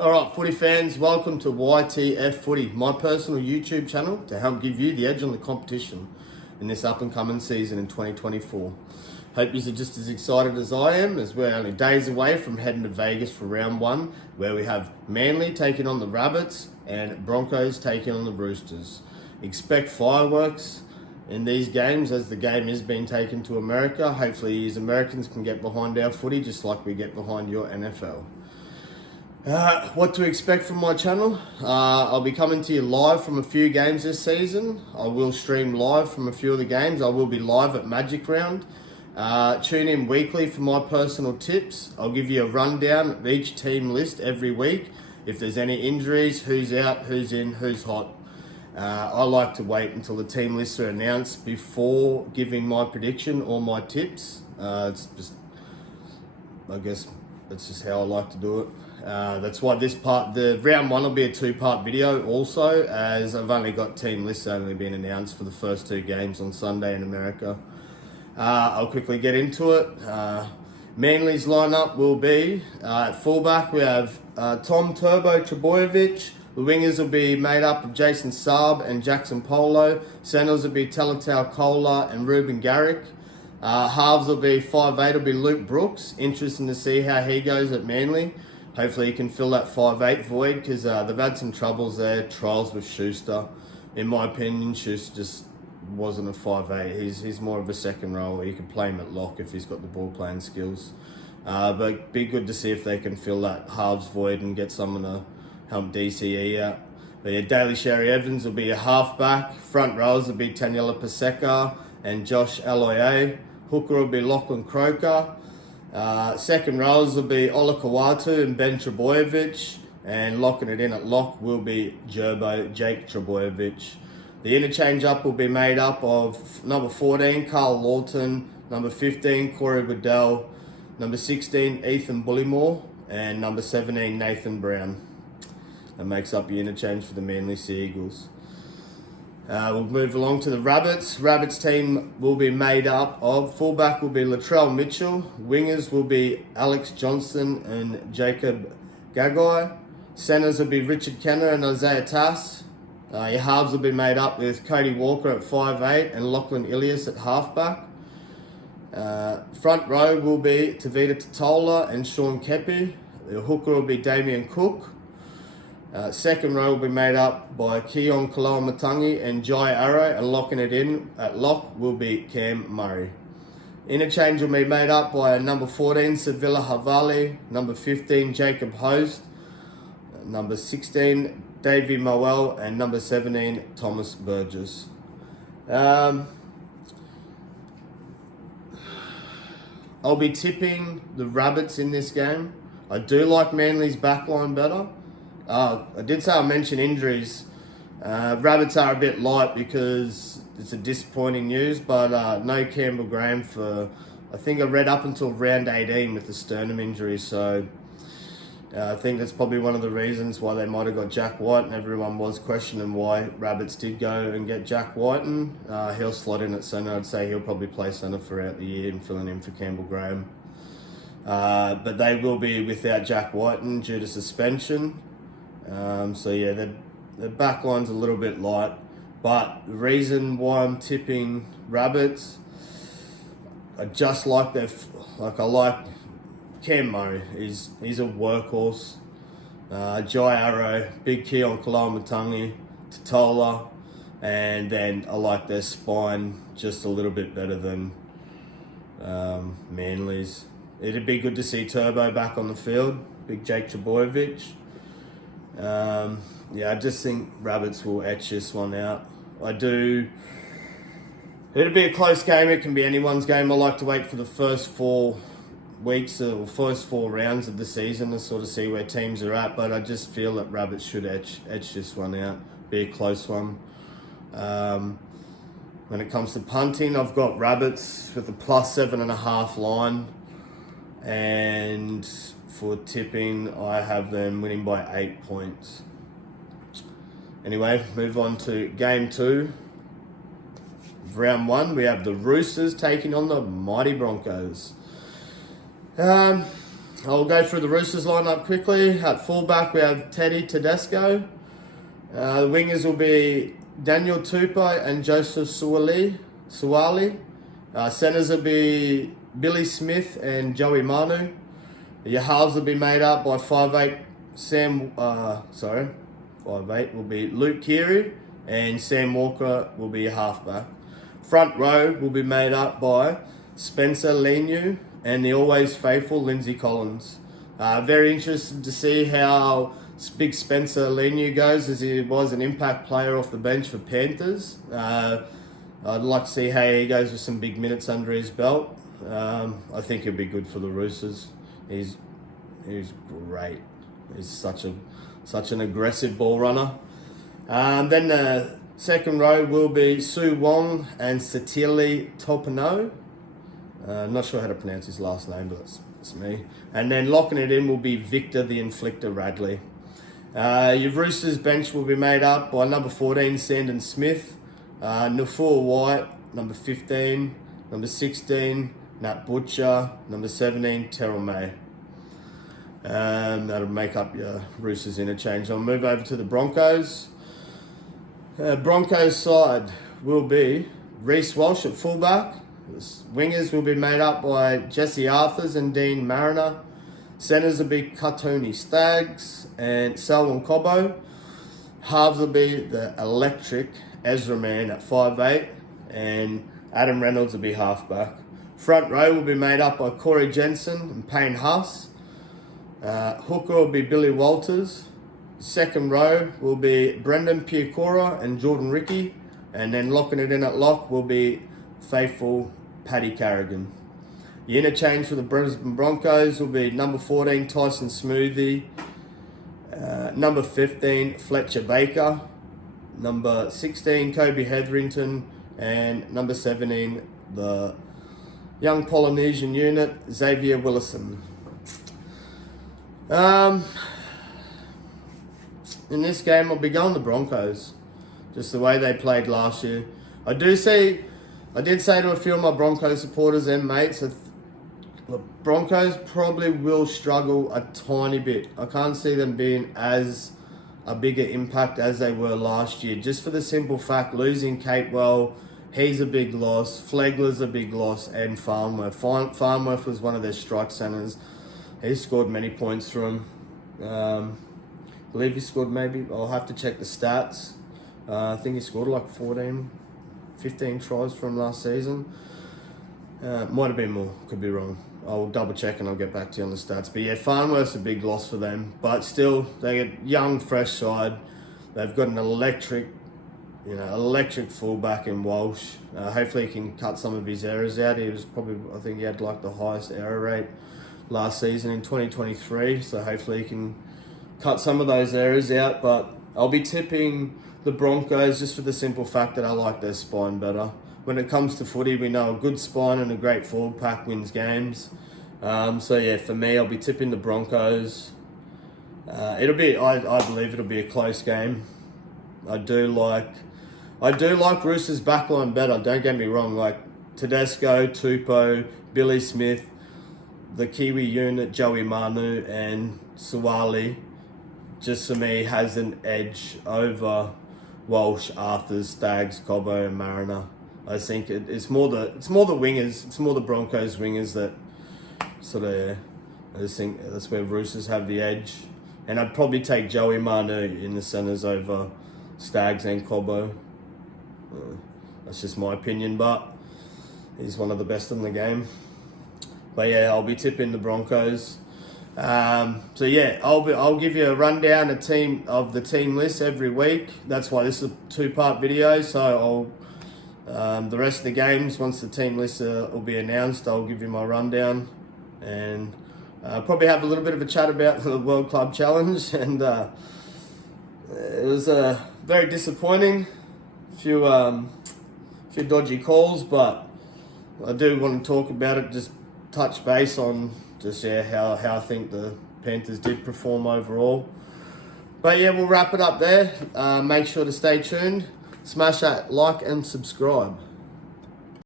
Alright, footy fans, welcome to YTF Footy, my personal YouTube channel to help give you the edge on the competition in this up and coming season in 2024. Hope you are just as excited as I am, as we're only days away from heading to Vegas for round one, where we have Manly taking on the Rabbits and Broncos taking on the Roosters. Expect fireworks in these games as the game is being taken to America. Hopefully you Americans can get behind our footy just like we get behind your NFL. What to expect from my channel? I'll be coming to you live from a few games this season. I will stream live from a few of the games. I will be live at Magic Round. Tune in weekly for my personal tips. I'll give you a rundown of each team list every week. If there's any injuries, who's out, who's in, who's hot. I like to wait until the team lists are announced before giving my prediction or my tips. I guess that's just how I like to do it. That's why the round one will be a two-part video also, as I've only got team lists only been announced for the first two games on Sunday in America. I'll quickly get into it. Manly's lineup will be, at fullback we have Tom Turbo Trbojevic. The wingers will be made up of Jason Saab and Jackson Polo. Centers will be Talatau Kola and Ruben Garrick. Halves will be 5'8", will be Luke Brooks. Interesting to see how he goes at Manly. Hopefully he can fill that 5'8" void, because they've had some troubles there, trials with Schuster. In my opinion, Schuster just wasn't a 5'8". He's more of a second rower. You can play him at lock if he's got the ball playing skills. But be good to see if they can fill that halves void and get someone to help DCE out. But yeah, Daly Sherry Evans will be a halfback. Front rows will be Taniela Paseka and Josh Aloiai. Hooker will be Lachlan Croker. Second rows will be Ola Kawatu and Ben Trbojevic, and locking it in at lock will be Jake Trbojevic. The interchange up will be made up of number 14, Carl Lawton, number 15, Corey Waddell, number 16, Ethan Bullymore, and number 17, Nathan Brown. That makes up your interchange for the Manly Sea Eagles. We'll move along to the Rabbits. Rabbits team will be made up of, fullback will be Latrell Mitchell, wingers will be Alex Johnson and Jacob Gagai, centers will be Richard Kenner and Isaiah Tass. Your halves will be made up with Cody Walker at 5'8" and Lachlan Ilias at halfback. Front row will be Tavita Totola and Sean Kepi. The hooker will be Damien Cook. Second row will be made up by Keon Kaloamatangi and Jai Arrow, and locking it in at lock will be Cam Murray. Interchange will be made up by number 14, Sevilla Havali, number 15, Jacob Host, number 16, Davey Moel, and number 17, Thomas Burgess. I'll be tipping the Rabbits in this game. I do like Manly's backline better. I did say I'll mention injuries. Rabbits are a bit light because it's a disappointing news, but no Campbell Graham for, I think I read up until round 18 with the sternum injury, so I think that's probably one of the reasons why they might have got Jack White, and everyone was questioning why Rabbits did go and get Jack Whiten. He'll slot in at centre. I'd say he'll probably play centre throughout the year and filling in for Campbell Graham. But they will be without Jack Whiten due to suspension. So yeah, the back line's a little bit light, but the reason why I'm tipping Rabbits, I just like I like Cam Murray. He's a workhorse. Jai Arrow, big key on Kaloamatangi, Totola, and then I like their spine just a little bit better than Manly's. It'd be good to see Turbo back on the field, big Jake Trbojevic. Yeah, I just think Rabbits will etch this one out. It'll be a close game. It can be anyone's game. I like to wait for the first 4 weeks or first 4 rounds of the season to sort of see where teams are at, but I just feel that Rabbits should etch this one out. Be a close one. When it comes to punting, I've got Rabbits with a +7.5 line, and for tipping, I have them winning by 8 points. Anyway, move on to game 2. Round 1, we have the Roosters taking on the mighty Broncos. I'll go through the Roosters lineup quickly. At fullback, we have Teddy Tedesco. The wingers will be Daniel Tupou and Joseph Suwali. Centers will be Billy Smith and Joey Manu. Your halves will be made up by 5'8" 5'8" will be Luke Keary, and Sam Walker will be a halfback. Front row will be made up by Spencer Leniu and the always faithful Lindsay Collins. Very interested to see how big Spencer Leniu goes, as he was an impact player off the bench for Panthers. I'd like to see how he goes with some big minutes under his belt. I think he'll be good for the Roosters. He's great. He's such an aggressive ball runner. Then the second row will be Sue Wong and Satili Topino. Not sure how to pronounce his last name, but that's me. And then locking it in will be Victor the Inflictor Radley. Your Roosters bench will be made up by number 14, Sandon Smith, Nufua White, number 15, number 16, Nat Butcher, number 17, Terrell May. That'll make up your Roosters interchange. I'll move over to the Broncos. Broncos side will be Reece Walsh at fullback. Wingers will be made up by Jesse Arthurs and Dean Mariner. Centers will be Katoni Staggs and Selwyn Cobbo. Halves will be the electric Ezra Man at 5'8", and Adam Reynolds will be halfback. Front row will be made up by Corey Jensen and Payne Huss. Hooker will be Billy Walters. Second row will be Brendan Piacora and Jordan Ricky. And then locking it in at lock will be faithful Paddy Carrigan. The interchange for the Brisbane Broncos will be number 14, Tyson Smoothie. Number 15, Fletcher Baker. Number 16, Kobe Hetherington. And number 17, the young Polynesian unit, Xavier Willison. In this game, I'll be going the Broncos. Just the way they played last year. I did say to a few of my Broncos supporters and mates that the Broncos probably will struggle a tiny bit. I can't see them being as a bigger impact as they were last year. Just for the simple fact, losing Capewell, he's a big loss. Flegler's a big loss, and Farnworth. Farnworth was one of their strike centers. He scored many points for him. I believe he scored maybe, I'll have to check the stats. I think he scored like 15 tries from last season. Might have been more, could be wrong. I'll double check and I'll get back to you on the stats. But yeah, Farnworth's a big loss for them. But still, they get young, fresh side. They've got an electric fullback in Walsh. Hopefully he can cut some of his errors out. I think he had like the highest error rate last season in 2023. So hopefully he can cut some of those errors out. But I'll be tipping the Broncos just for the simple fact that I like their spine better. When it comes to footy, we know a good spine and a great forward pack wins games. So yeah, for me, I'll be tipping the Broncos. I believe it'll be a close game. I do like Roosters' backline better. Don't get me wrong. Like Tedesco, Tupou, Billy Smith, the Kiwi unit, Joey Manu and Suwali, just for me has an edge over Walsh, Arthurs, Staggs, Cobbo, and Mariner. I think it's more the wingers. It's more the Broncos wingers that sort of. I just think that's where Roosters have the edge, and I'd probably take Joey Manu in the centres over Staggs and Cobbo. That's just my opinion, but he's one of the best in the game. But yeah, I'll be tipping the Broncos. So yeah, I'll give you a rundown of the team list every week. That's why this is a 2-part video. So the rest of the games, once the team list will be announced, I'll give you my rundown and probably have a little bit of a chat about the World Club Challenge. And it was very disappointing. A few dodgy calls, but I do want to talk about it. Just touch base on how I think the Panthers did perform overall. But yeah, we'll wrap it up there. Make sure to stay tuned. Smash that like and subscribe.